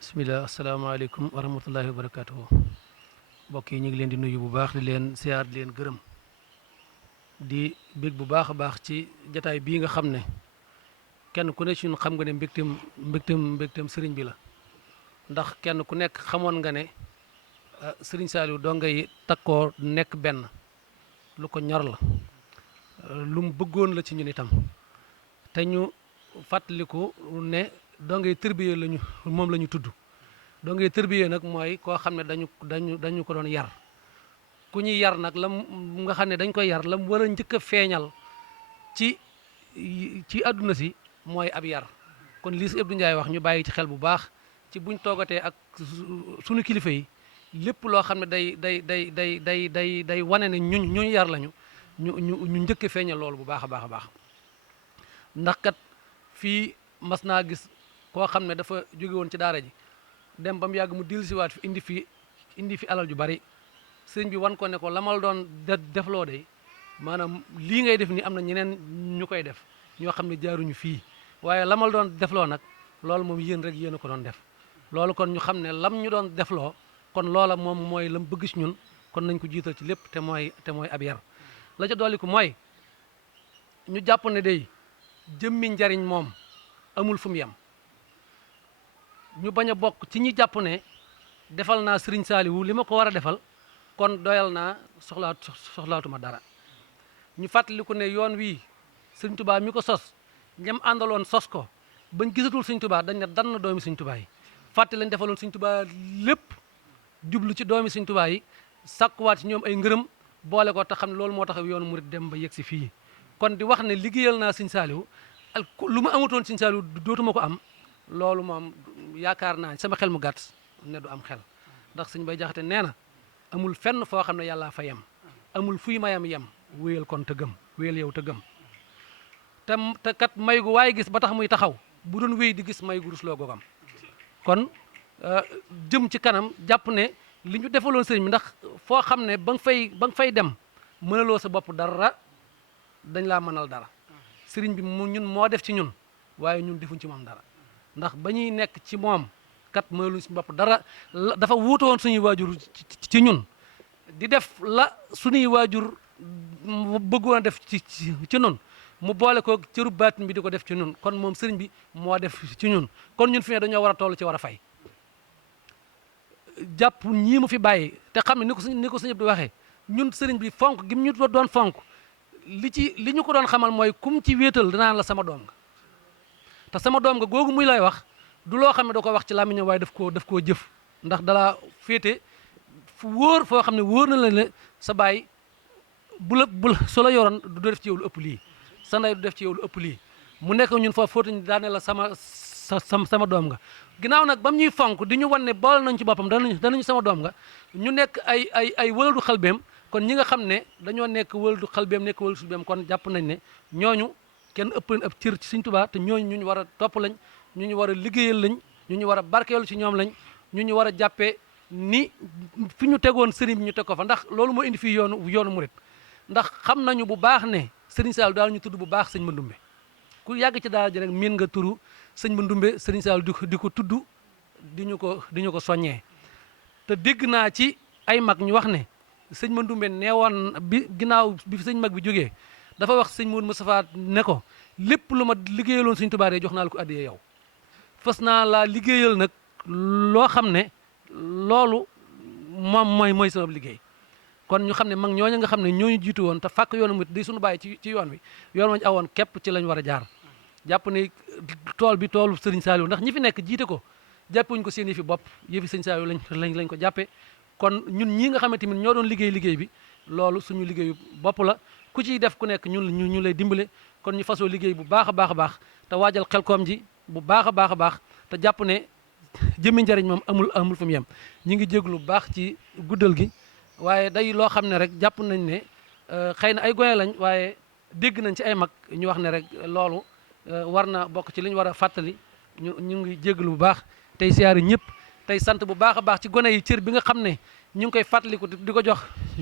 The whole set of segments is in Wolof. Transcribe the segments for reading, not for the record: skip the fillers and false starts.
bismillah asalaamaaleykum wa rahmatullahi wa barakatuhu mbokk yi ñu ngi leen di nuyu bu baax di leen siyaar di leen gërëm di bég bu baax a baax ci jataay bii nga xam ne kenn ku ne ci ñun xam nga ne mbégteem sëriñ bi la ndax kenn ku nekk xamoon nga ne sëriñ Saliou doo ngay takkoo nekk benn lu ko ñor la lu mu bëggoon la ci ñun itam te ñu fàttaliku ne doo ngay tërbiyee lañu moom la ñu tudd doo ngay tërbiyee nag mooy koo xam ne dañu ko doon yar ku ñuy yar nag lam nga xam ne dañ koy yar lam war a njëkk a feeñal ci àdduna si mooy ab yar kon lii si Abdou Ndiaye wax ñu bàyyi ci xel bu baax ci buñ toogatee ak suñu kilifa yi lépp loo xam ne day wane ne ñu yar lañu ñu njëkk a feeñal loolu bu baax a baax a baax ndax kat fii mas naa gis koo xam ne dafa jóge woon ci daara ji dem ba mu yàgg mu dellusiwaat fi indi fi alal ju bari sëñ bi wan ko ne ko lamal doon defloo de maanaam lii ngay def ni am na ñeneen ñu koy def ñoo xam ne jaaruñu fii waaye lamal doon defloo nag loolu moom yéen rek yéen a ko doon def loolu kon ñu xam ne lam ñu doon defloo kon loola moom mooy lam bëgg ci ñun kon nañ ko jiital ci lépp te mooy ab yar la ca dolli ko mooy ñu jàpp ne day jëmmi njariñ moom amul fu mu yem ñu bañ a bokk ci ñi jàpp ne defal naa Sëriñ Saaliwu li ma ko war a defal kon doyal naa soxlaatuma dara ñu fàttaliku ne yoon wii Sëriñ Tubaa mi ko sos ñam àndaloon sos ko bañ gisatul Sëriñ Tubaa dañ ne dan na doomi Sëriñ Tubaa yi fàtte lañ defaloon Sëriñ Tubaa lépp jublu ci doomi Sëriñ Tubaa yi sàkkuwaat ci ñoom ay ngërëm boole ko te xam ne loolu moo tax yoonu murit dem ba yegg si fii kon di wax ne liggéeyal naa Sëriñ Saaliwu lu ma amutoon Sëriñ Saaliwu dootuma ko am loolu moom yaakaar naa sama xel mu gàtt ne du am xel ndax Sëriñ Bay Jaxate nee na amul fenn foo xam ne yàllaa fa yem amul fuy mayam yem wéyal kon te gëm wéyal yow te gëm te kat may gu waaye gis ba tax muy taxaw bu doon wéy di gis may gu rusloo googam kon jëm ci kanam jàpp ne li ñu defaloon sëriñ bi ndax foo xam ne ba nga fay dem mënaloo sa bopp dara dañ laa mënal dara sëriñ bi ñun moo def ci ñun waaye ñun defuñ ci moom dara ndax ba ñuy nekk ci moom kat mënaluñ si bopp dara dafa wuute woon suñuy waajur ci ñun di def la suñuy waajur bëggoon a def ci ñun mu boole ko cëru baatin bi di ko def ci ñun kon moom sëriñ bi moo def ci ñun kon ñun fi ne dañoo war a toll ci war a fay jàpp ñii mu fi bàyyi te xam ne ni ko sëñ bi waxee ñun sëriñ bi fonk gi ñu doon fonk li ñu ko doon xamal mooy kum ci wéetal danaan la sama doom nga te sama doom nga googu muy lay wax du loo xam ne da ko wax ci làmmiñam waaye daf koo jëf ndax dalaa féete fu wóor foo xam ne wóor na la ne sa baay bu la su la yoroon du def ci yow lu ëpp lii sa ndey du def ci yow lu ëpp lii mu nekk ñun foofu fóotuñu daane la sama doom nga ginnaaw nag ba mu ñuy fonk di ñu wan ne boole nañ ci boppam danañu sama doom nga ñu nekk ay wëladu xalbeem kon ñi nga xam ne dañoo nekk wëladu xalbeem nekk wëladu xalbeem kon jàpp nañ ne ñooñu kenn ëpp leen ab cër ci Sëriñ Tuubaa te ñooñu ñu war a topp lañ ñu war a liggéeyal lañ ñu war a barkeelu ci ñoom lañ ñu war a jàppee ni fi ñu tegoon sëriñ bi ñu teg ko fa ndax loolu moo indi fii yoonu murit ndax xam nañu bu baax ne Sëriñ Saliou daal ñu tudd bu baax sëñ Mandumbe ku yàgg ci daal ji rek miin nga turu sëñ Mandumbe Sëriñ Saliou di ko tudd di ñu ko soññee te dégg naa ci ay mag ñu wax ne sëñ Mandumbe neewoon ginnaaw bi fi sëñ mag bi jógee dafa wax sëñ Mourou Moustapha ne ko lépp lu ma liggéeyaloon Sëriñ Tuubaa jox naa la ko addiyee yow fas naa laa liggéeyal nag loo xam ne loolu moom mooy sama liggéey kon ñu xam ne mag ñooñu nga xam ne ñooñu jiitu woon te fàkk yoonu murit di suñu bàyyi ci yoon wi yoon wañ awoon képp ci lañ war a jaar jàpp ne tool bi toolu Sëriñ Saliou ndax ñi fi nekk jiite ko jàppuñ ko seen yëfi bopp yëfi Sëriñ Saliou lañ ko jàppe kon ñun ñii nga xamante ni ñoo doon liggéey bi loolu suñu liggéeyu bopp la ku ciy def ku nekk ñu lay dimbale kon ñu fasoo liggéey bu baax a baax a baax te waajal Xelcom ji bu baax a baax a baax te jàpp ne jëmmi njariñ moom amul fu mu yem ñi ngi jéglu bu baax ci guddal gi waaye day loo xam ne rek jàpp nañ ne xëy na ay gone lañ waaye dégg nañ ci ay mag ñu wax ne rek loolu war na bokk ci li ñu war a fàttali ñu ngi jéglu bu baax tey siyaari ñëpp tey sant bu baax a baax ci gone yi cër bi nga xam ne ñu ngi koy fàttaliku di ko jox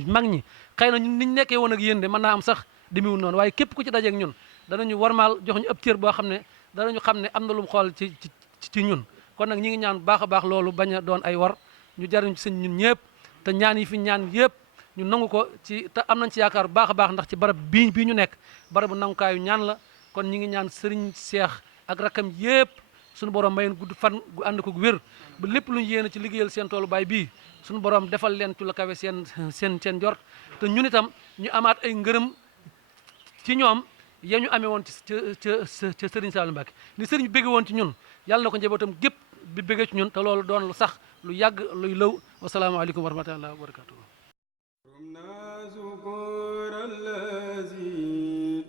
mag ñi xëy na niñ nekkee woon ak yéen de mën naa am sax demiwul noonu waaye képp ku ci dajeek ñun danañu warmaal jox ñu ëpp cër boo xam ne danañu xam ne am na lu mu xool ci ñun kon nag ñi ngi ñaan bu baax a baax loolu bañ a doon ay war ñu jariñ ci sëñ ñun ñëpp te ñaan yi fi ñaan yëpp ñu nangu ko ci te am nañ ci yaakaar bu baax a baax ndax ci barab bii ñu nekk barabu nangukaayu ñaan la kon ñi ngi ñaan sëriñ Seex ak rakkam yëpp suñu borom mayen gudd fan gu ànd ko wér ba lépp lu ñu yéene ci liggéeyal seen toolu baay bii suñu borom defal leen ci la kawe seen jort te ñun itam ñu amaat ay ngërëm ci ñoom ya ñu amee woon ca sëriñ Saliou Mbacké ni sëriñ bi bégge woon ci ñun yàlla na ko njabootam gépp bi béggee ci ñun te loolu doon lu sax lu yàgg luy lëw wasalaamaaleykum wa rahmatullahi wa barakatuh ذكر الذي